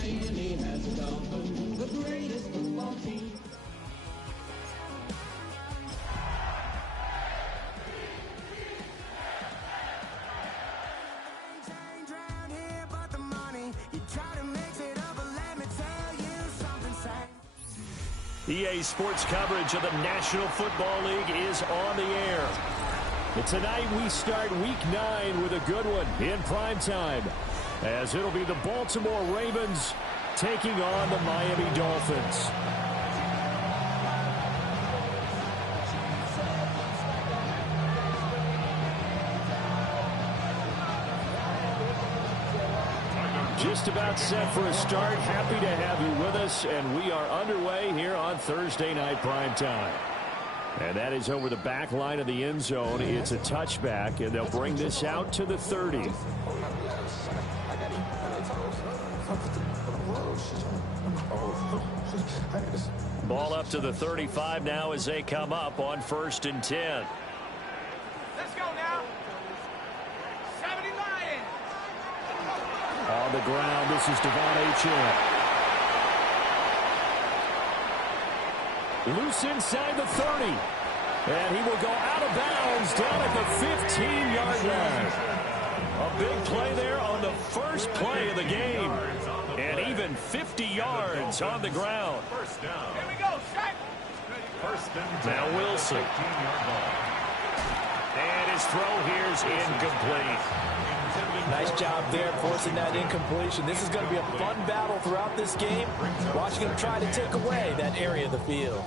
Miami has become the greatest football team. EA Sports coverage of the National Football League is on the air. And tonight we start Week 9 with a good one in primetime, as it'll be the Baltimore Ravens taking on the Miami Dolphins. Just about set for a start. Happy to have you with us, and we are underway here on Thursday Night Primetime. And that is over the back line of the end zone. It's a touchback, and they'll bring this out to the 30. Ball up to the 35 now as they come up on 1st and 10. Let's go now. 70 Lions. On the ground, this is Devon Achane. Loose inside the 30. And he will go out of bounds down at the 15-yard line. A big play there on the first play of the game. And even 50 yards on the ground. First down. Here we go, strike. Now Wilson. And his throw here's incomplete. Nice job there forcing that incompletion. This is going to be a fun battle throughout this game. Watching him try to take away that area of the field.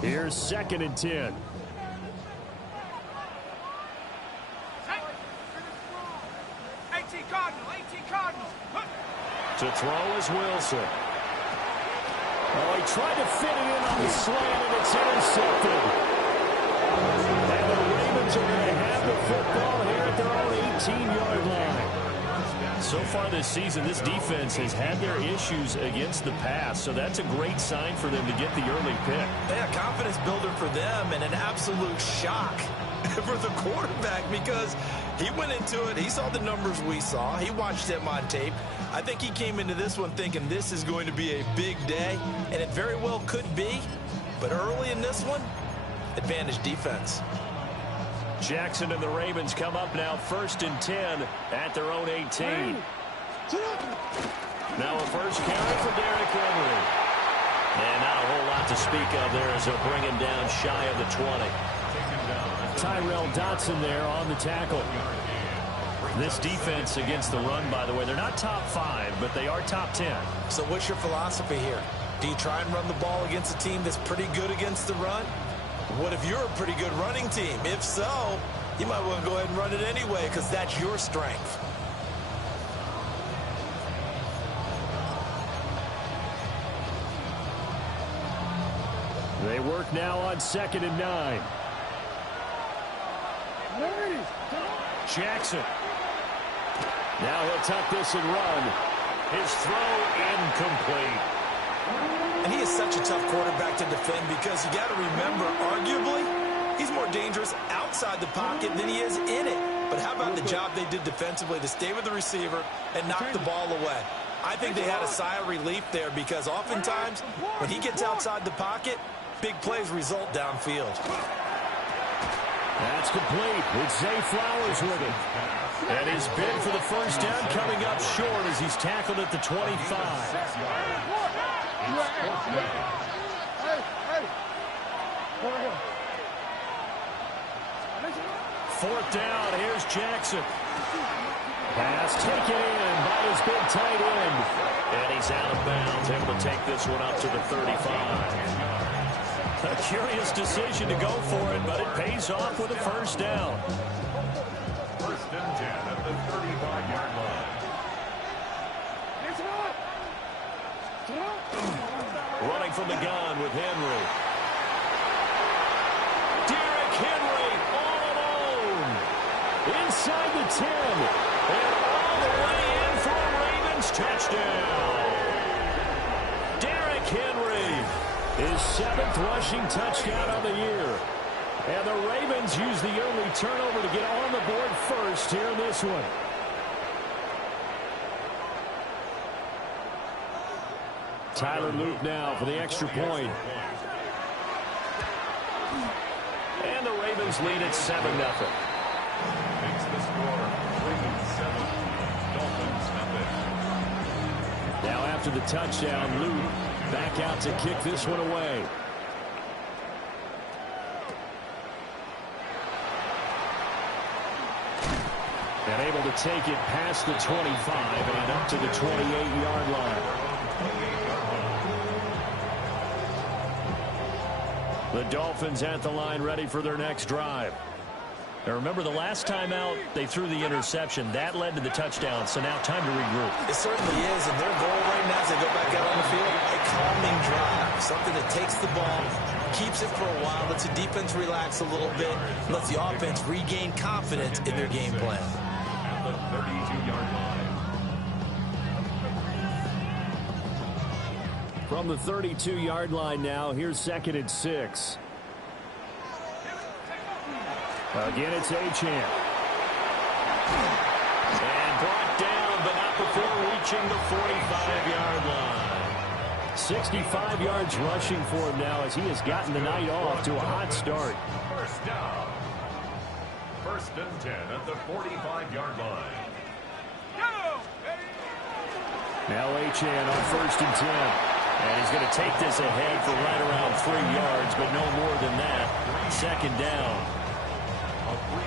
Here's 2nd and 10. To throw is Wilson. Oh, he tried to fit it in on the slant, and it's intercepted. And the Ravens are going to have the football here at their own 18-yard line. So far this season, this defense has had their issues against the pass, so that's a great sign for them to get the early pick. Yeah, confidence builder for them, and an absolute shock for the quarterback, because he went into it, he saw the numbers we saw, he watched them on tape. I think he came into this one thinking this is going to be a big day, and it very well could be, but early in this one, advantage defense. Jackson and the Ravens come up now 1st and 10 at their own 18. Now a first carry for Derrick Henry. And not a whole lot to speak of there as they'll bring him down shy of the 20. Tyrell Dotson there on the tackle. This defense against the run, by the way, they're not top 5, but they are top 10. So what's your philosophy here? Do you try and run the ball against a team that's pretty good against the run? What if you're a pretty good running team? If so, you might want to go ahead and run it anyway, because that's your strength. They work now on 2nd and 9. Jackson. Now he'll tuck this and run. His throw incomplete. And he is such a tough quarterback to defend, because you got to remember, arguably, he's more dangerous outside the pocket than he is in it. But how about the job they did defensively to stay with the receiver and knock the ball away? I think they had a sigh of relief there, because oftentimes when he gets outside the pocket, big plays result downfield. That's complete. It's Zay Flowers with it. And his bid for the first down coming up short as he's tackled at the 25. 4th down. Here's Jackson. Pass taken in by his big tight end. And he's out of bounds, able to take this one up to the 35. A curious decision to go for it, but it pays off with a first down. 1st and 10 at the 35-yard line. Running from the gun with Henry. Derrick Henry all alone. Inside the 10. And all the way in for a Ravens touchdown. Derrick Henry. His 7th rushing touchdown of the year. And the Ravens use the early turnover to get on the board first here in this one. Tyler Luke now for the extra point. And the Ravens lead at 7-0. Makes the score Ravens 7, Dolphins nothing. Now after the touchdown, Luke back out to kick this one away. And able to take it past the 25 and up to the 28-yard line. The Dolphins at the line ready for their next drive. Now remember, the last time out, they threw the interception. That led to the touchdown, so now time to regroup. It certainly is, and their goal right now as they go back out on the field, a calming drive. Something that takes the ball, keeps it for a while, lets the defense relax a little bit, lets the offense regain confidence in their game plan. At the 32-yard line. From the 32-yard line now, here's 2nd and 6. Again, it's Achane. And brought down, but not before reaching the 45-yard line. 65 yards rushing for him now as he has gotten the night off to a hot start. First down. 1st and 10 at the 45-yard line. Now Achane on 1st and 10. And he's going to take this ahead for right around 3 yards, but no more than that. 2nd down.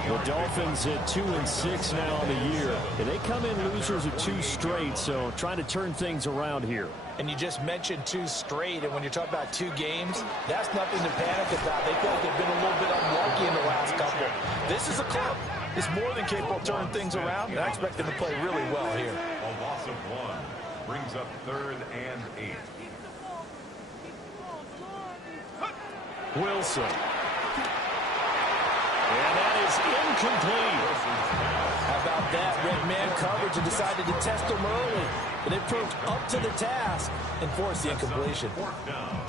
The Dolphins at 2-6 now on the year. And they come in losers of 2 straight, so trying to turn things around here. And you just mentioned 2 straight, and when you're talking about 2 games, that's nothing to panic about. They feel like they've been a little bit unlucky in the last couple. This is a club that's more than capable of turning things around, and I expect them to play really well here. A loss of 1 brings up 3rd and 8. Wilson. And that is incomplete. How about that? Red man coverage and decided to test him early. But it proved up to the task and forced the incompletion. 4th down.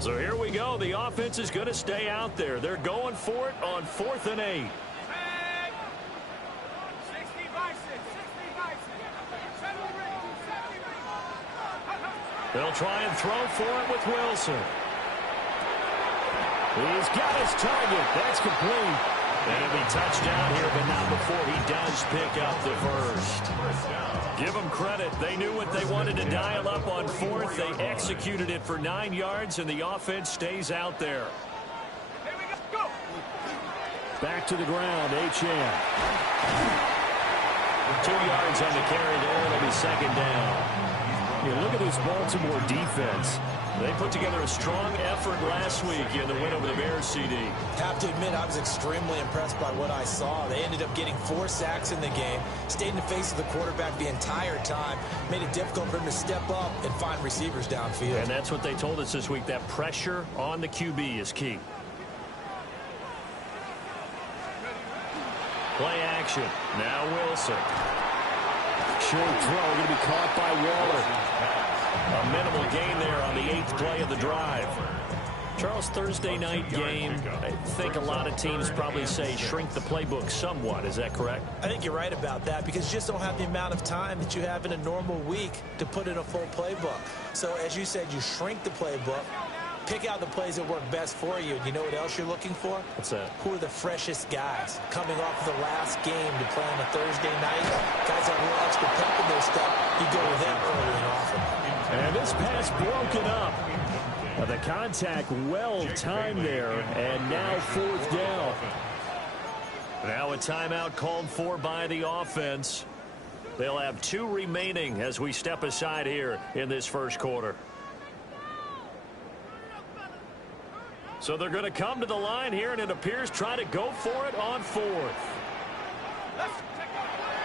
So here we go. The offense is going to stay out there. They're going for it on 4th and 8. They'll try and throw for it with Wilson. He's got his target. That's complete. And it'll be touchdown here, but not before he does pick up the first. Give them credit. They knew what they wanted to dial up on 4th. They executed it for 9 yards, and the offense stays out there. Back to the ground, Achane. 2 yards on the carry there. It'll be 2nd down. Yeah, look at this Baltimore defense. They put together a strong effort last week in the win over the Bears, CD. Have to admit, I was extremely impressed by what I saw. They ended up getting 4 sacks in the game, stayed in the face of the quarterback the entire time, made it difficult for him to step up and find receivers downfield. And that's what they told us this week. That pressure on the QB is key. Play action. Now Wilson. Short throw going to be caught by Waller. A minimal gain there on the 8th play of the drive. Charles, Thursday night game, I think a lot of teams probably say shrink the playbook somewhat. Is that correct? I think you're right about that because you just don't have the amount of time that you have in a normal week to put in a full playbook. So as you said, you shrink the playbook, pick out the plays that work best for you. And you know what else you're looking for? What's that? Who are the freshest guys coming off of the last game to play on a Thursday night? Guys have a little extra pep in their step. You go with them early and often. And this pass broken up. The contact well timed there, and now 4th down. Now a timeout called for by the offense. They'll have 2 remaining as we step aside here in this first quarter. So they're going to come to the line here, and it appears try to go for it on 4th.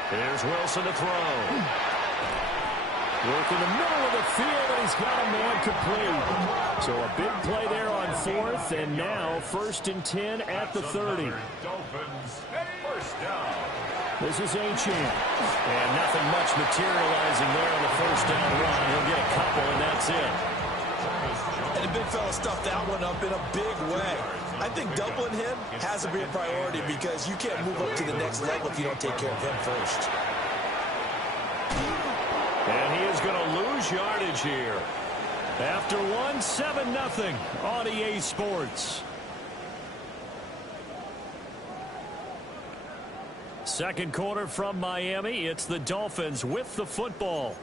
Here's Wilson to throw. Working the middle of the field, and he's got a man complete. So a big play there on 4th, and now 1st and 10 at the 30. Dolphins, first down. This is Achane. And nothing much materializing there on the first down run. He'll get a couple, and that's it. And the big fella stuffed that one up in a big way. I think doubling him has to be a priority because you can't move up to the next level if you don't take care of him first. And he is going to lose yardage here. After 7-0 on EA Sports. Second quarter from Miami. It's the Dolphins with the football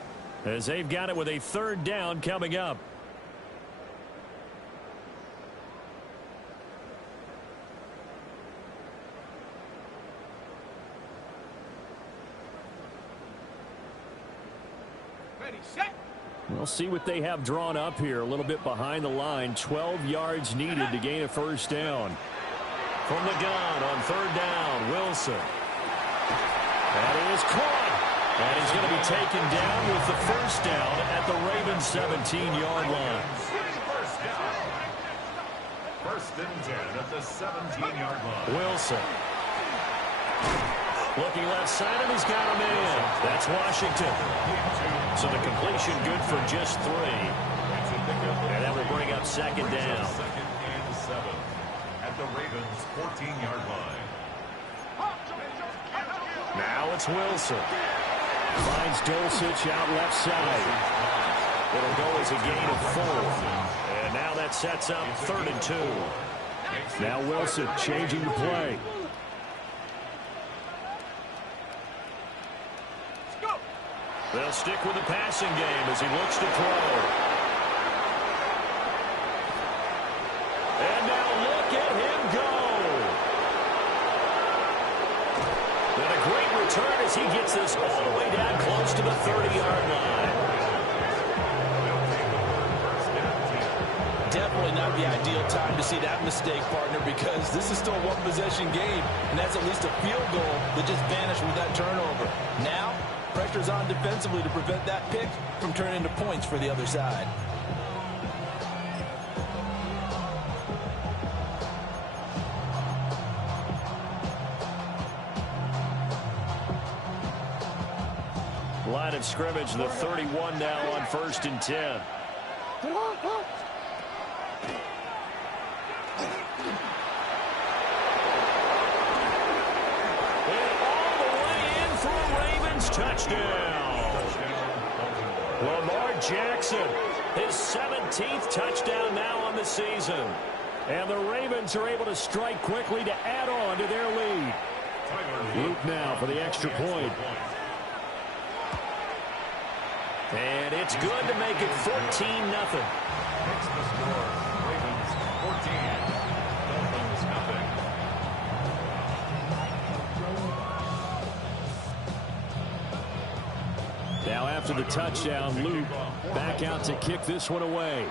as they've got it with a 3rd down coming up. Ready, set. We'll see what they have drawn up here. A little bit behind the line. 12 yards needed to gain a 1st down. From the gun on 3rd down, Wilson. That is caught. And he's going to be taken down with the 1st down at the Ravens 17-yard line. First down. 1st and 10 at the 17-yard line. Wilson. Looking left side, and he's got him in. That's Washington. So the completion good for just 3. And that will bring up 2nd down. 2nd and 7 at the Ravens 14-yard line. Now it's Wilson. Finds Dulcich out left side. It'll go as a gain of 4. And now that sets up 3rd and 2. Now Wilson changing the play. They'll stick with the passing game as he looks to throw. And now look at him go. And a great return as he gets this all the way down close to the 30-yard line. Definitely not the ideal time to see that mistake, partner, because this is still a one-possession game, and that's at least a field goal that just vanished with that turnover. Now, pressure's on defensively to prevent that pick from turning into points for the other side. Line of scrimmage, the 31 now on 1st and 10. Touchdown. Lamar Jackson, his 17th touchdown now on the season. And the Ravens are able to strike quickly to add on to their lead. Luke now for the extra point. And it's good to make it 14-0. Makes the score. Ravens 14. Dolphins nothing. Now after the touchdown, Luke back out to kick this one away.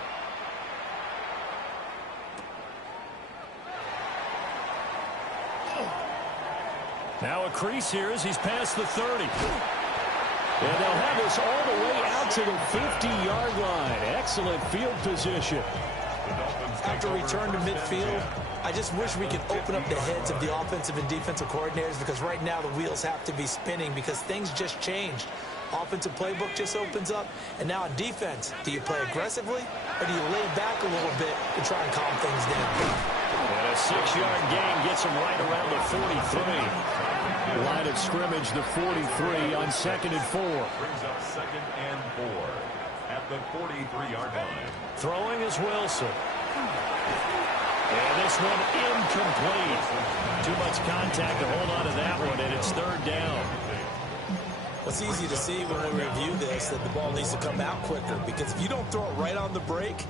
Now a crease here as he's past the 30. And they'll have this all the way out to the 50-yard line. Excellent field position. After return to midfield, I just wish we could open up the heads of the offensive and defensive coordinators, because right now the wheels have to be spinning because things just changed. Offensive playbook just opens up, and now on defense, do you play aggressively or do you lay back a little bit to try and calm things down? And a 6-yard gain gets him right around the 43. Line of scrimmage, the 43 on 2nd and 4. Brings up 2nd and 4 at the 43-yard line. Throwing is Wilson. And this one incomplete. Too much contact to hold on to that one, and it's 3rd down. It's easy to see when we review this that the ball needs to come out quicker, because if you don't throw it right on the break,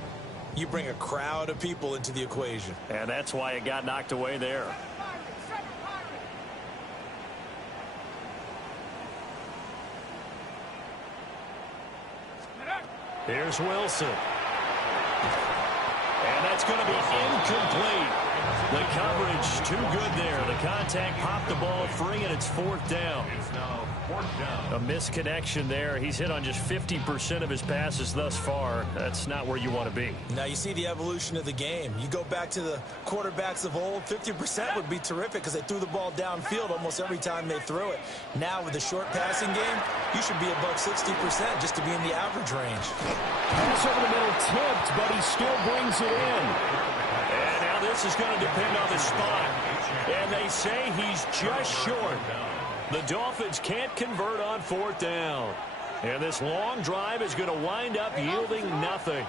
you bring a crowd of people into the equation. And that's why it got knocked away there. Here's Wilson. And that's going to be incomplete. The coverage too good there. The contact popped the ball free, and it's 4th down. It's now 4th down. A misconnection there. He's hit on just 50% of his passes thus far. That's not where you want to be. Now you see the evolution of the game. You go back to the quarterbacks of old, 50% would be terrific because they threw the ball downfield almost every time they threw it. Now with the short passing game, you should be above 60% just to be in the average range. Pass over the middle tipped, but he still brings it in. And now this is going to depend on the spot. And they say he's just short. The Dolphins can't convert on 4th down. And this long drive is going to wind up yielding nothing.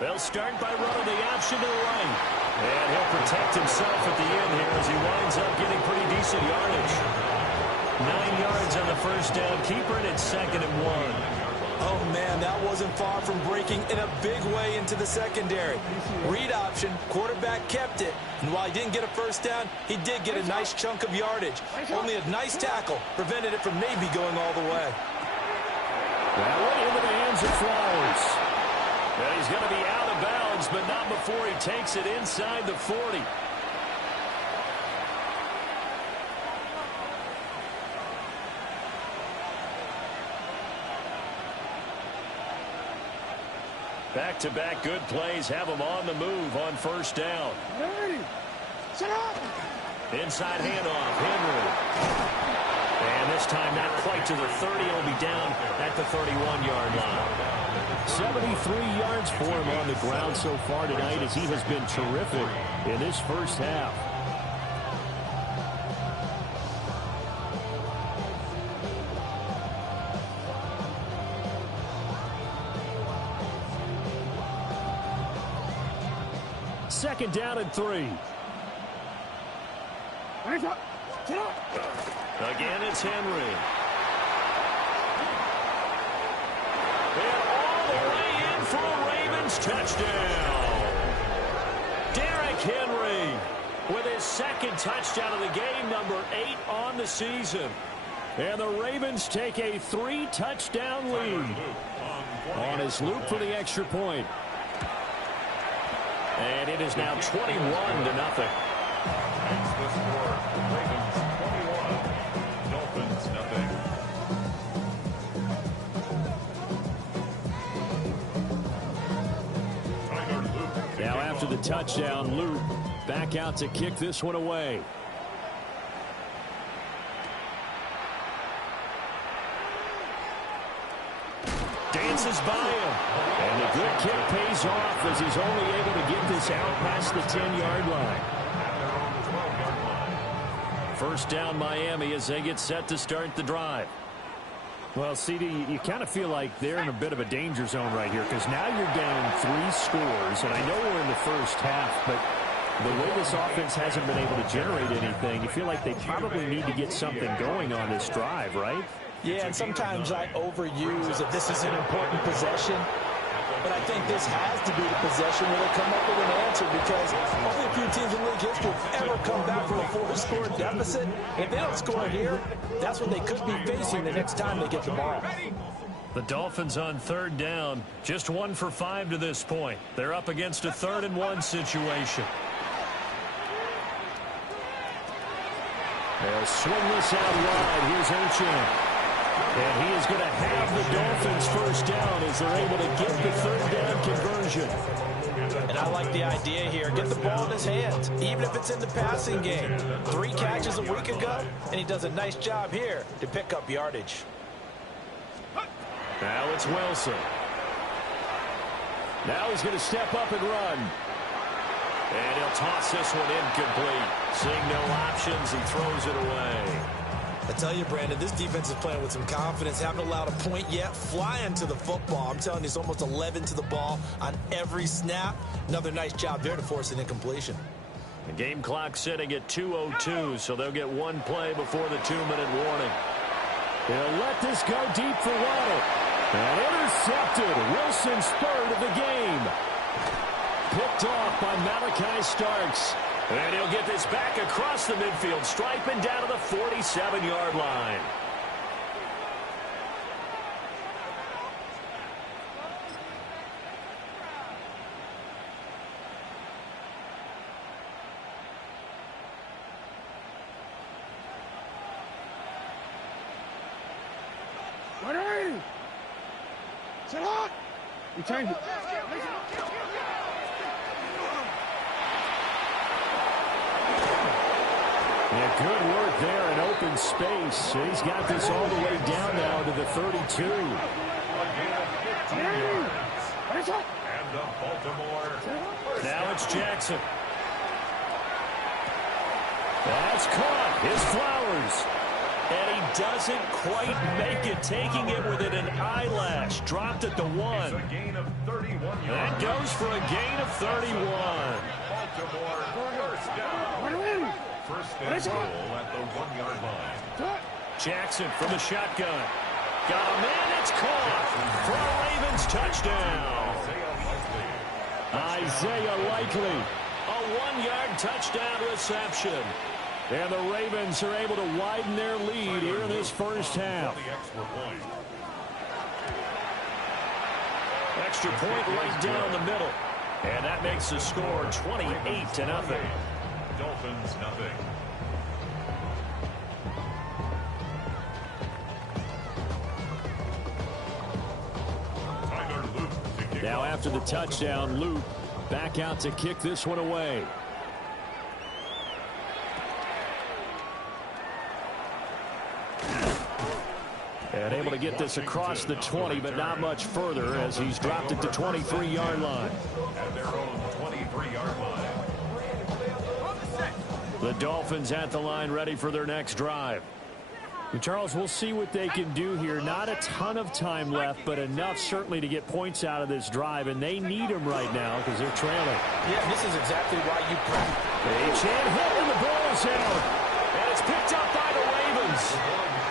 They'll start by running the option to the right. And he'll protect himself at the end here as he winds up getting pretty decent yardage. 9 yards on the first down. Keeper, and it's 2nd and 1. Oh, man, that wasn't far from breaking in a big way into the secondary. Read option, quarterback kept it. And while he didn't get a first down, he did get a nice chunk of yardage. Only a nice tackle prevented it from maybe going all the way. That went into the hands of Flowers. And he's going to be out of bounds, but not before he takes it inside the 40. Back-to-back good plays have him on the move on first down. Inside handoff, Henry. And this time not quite to the 30. He'll be down at the 31-yard line. 73 yards for him on the ground so far tonight as he has been terrific in this first half. Second down and 3. Again, it's Henry. And all the way in for a Ravens touchdown. Derrick Henry with his 2nd touchdown of the game, number 8 on the season. And the Ravens take a 3-touchdown lead on his loop for the extra point. And it is now 21-0. That's the score. Ravens 21, Dolphins nothing. Now after the touchdown, Luke back out to kick this one away. Dances by him. And the good kick pays off as he's only able to get this out past the 10-yard line. First down Miami as they get set to start the drive. Well, CD, you kind of feel like they're in a bit of a danger zone right here because now you're down 3 scores. And I know we're in the first half, but the way this offense hasn't been able to generate anything, you feel like they probably need to get something going on this drive, right? Yeah, and sometimes I overuse that this is an important possession. But I think this has to be the possession where they come up with an answer because only a few teams in league history have ever come back from a 4-score deficit. If they don't score here, that's what they could be facing the next time they get the ball. The Dolphins on 3rd down, just 1 for 5 to this point. They're up against a 3rd and 1 situation. They'll swing this out wide. Here's Achane. And he is going to have the Dolphins first down as they're able to get the 3rd down conversion. And I like the idea here. Get the ball in his hands, even if it's in the passing game. 3 catches a week ago, and he does a nice job here to pick up yardage. Now it's Wilson. Now he's going to step up and run. And he'll toss this one incomplete. Seeing no options, he throws it away. I tell you, Brandon, this defense is playing with some confidence. Haven't allowed a point yet. Flying to the football. I'm telling you, it's almost 11 to the ball on every snap. Another nice job there to force an incompletion. The game clock sitting at 2:02, so they'll get 1 play before the 2-minute warning. They'll let this go deep for Waddle. And intercepted. Wilson's 3rd of the game. Picked off by Malachi Starks. And he'll get this back across the midfield stripe and down to the 47-yard line. Sit hot. You change it. Yeah, good work there in open space. He's got this all the way down now to the 32. And the Baltimore. Now it's Jackson. That's caught. His Flowers. And he doesn't quite make it, taking it within an eyelash. Dropped at the 1. It's a gain of 31 yards. That goes for a gain of 31. Baltimore first down. First and goal at the 1-yard line. Jackson from the shotgun. Got a man. It's caught for a Ravens touchdown. Isaiah Likely. A 1-yard touchdown reception. And the Ravens are able to widen their lead here in this first half. Extra point right down the middle. And that makes the score 28-0. Dolphins nothing. Now after the touchdown, Luke back out to kick this one away. And able to get this across the 20, but not much further as he's dropped it to 23-yard line. At their own 23-yard line. The Dolphins at the line ready for their next drive. Charles, we'll see what they can do here. Not a ton of time left, but enough certainly to get points out of this drive, and they need them right now because they're trailing. Yeah, this is exactly why you practice. A chan hit and the ball is out. And it's picked up by the Ravens.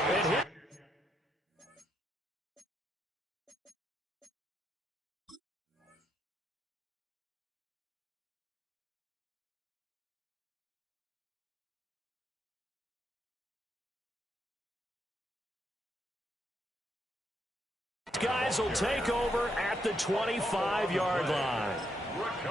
It hit. Guys will take over at the 25-yard line.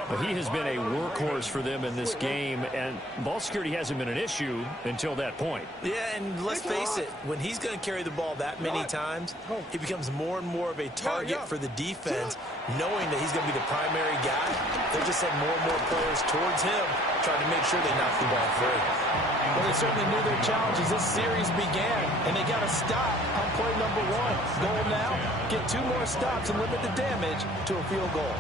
But he has been a workhorse for them in this game, and ball security hasn't been an issue until that point. Yeah, and let's face it, when he's going to carry the ball that many times, he becomes more and more of a target for the defense, knowing that he's going to be the primary guy. They're just sending more and more players towards him, trying to make sure they knock the ball free. Well, they certainly knew their challenge as this series began, and they got to stop on play number 1. Goal now, get 2 more stops and limit the damage to a field goal.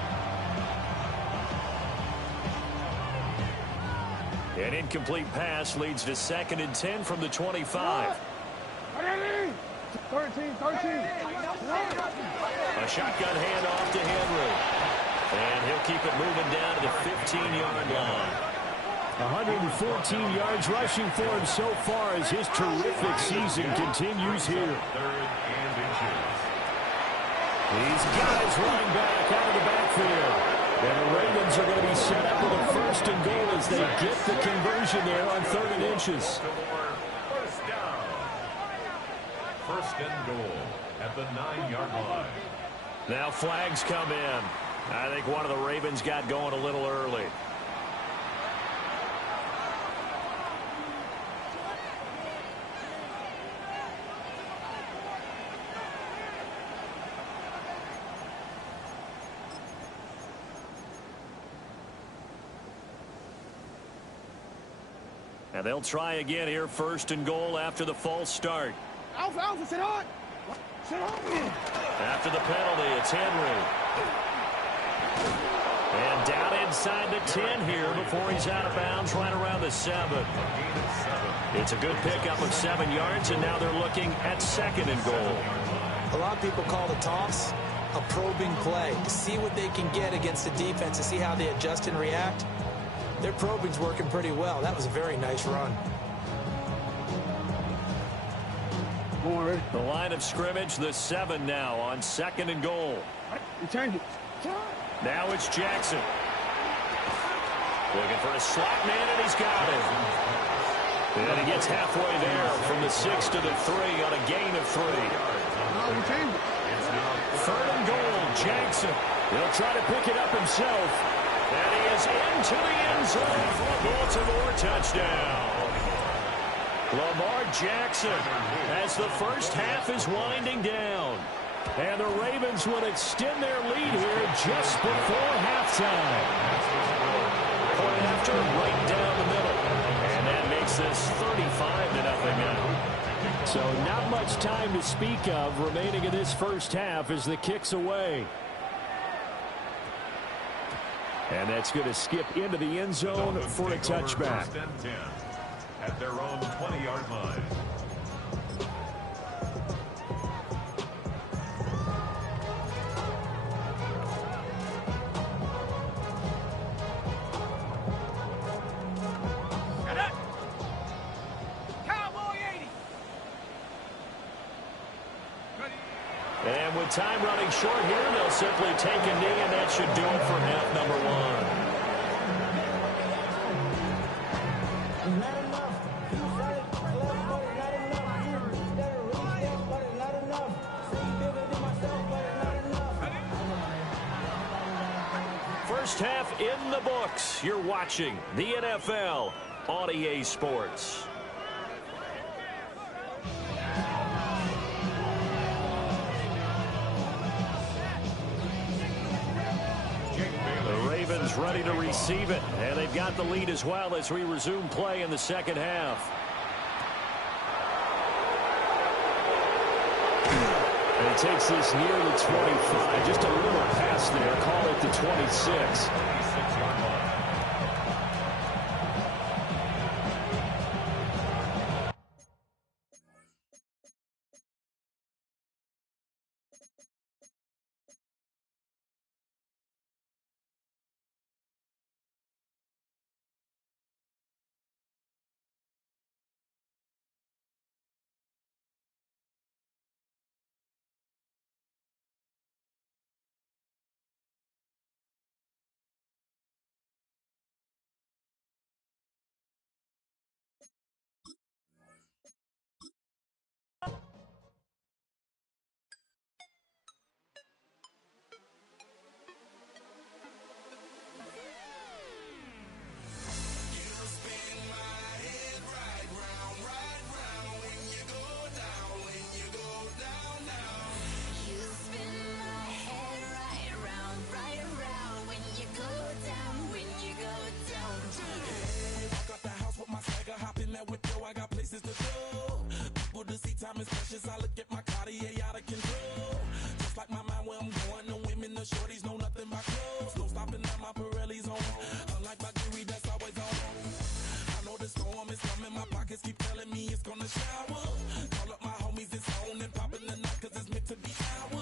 An incomplete pass leads to 2nd and 10 from the 25. 13. A shotgun handoff to Henry. And he'll keep it moving down to the 15-yard line. 114 yards rushing for him so far as his terrific season continues here. These guys running back out of the backfield. And the Ravens are going to be set up with a 1st and goal as they get the conversion there on 3rd and inches. First down. 1st and goal at the 9-yard line. Now flags come in. I think one of the Ravens got going a little early. And they'll try again here, 1st and goal after the false start. Alpha, sit hot. Sit hot. After the penalty, it's Henry. And down inside the 10 here before he's out of bounds right around the 7. It's a good pickup of 7 yards, and now they're looking at 2nd and goal. A lot of people call the toss a probing play to see what they can get against the defense, to see how they adjust and react. Their probing's working pretty well. That was a very nice run. The line of scrimmage, the 7 now on 2nd and goal. You change it. Now it's Jackson. Looking for a slot man, and he's got it. And he gets halfway there from the 6 to the 3 on a gain of 3. No, you change it. 3rd and goal, Jackson. He'll try to pick it up himself. And he is into the end zone for a Baltimore touchdown. Lamar Jackson as the first half is winding down. And the Ravens will extend their lead here just before halftime. Point after, right down the middle. And that makes this 35-0 now. So not much time to speak of remaining in this first half as the kick's away. And that's going to skip into the end zone for a touchback. First and 10 at their own 20-yard line. And with time running short here, they'll simply take a knee, and that should do it for half number one. First half in the books. You're watching the NFL on EA Sports. Ready to receive it, and they've got the lead as well as we resume play in the second half. And it takes this near the 25, just a little pass there, call it the 26. Keep telling me it's gonna shower. Call up my homies, it's on and popping the night 'cause it's meant to be ours.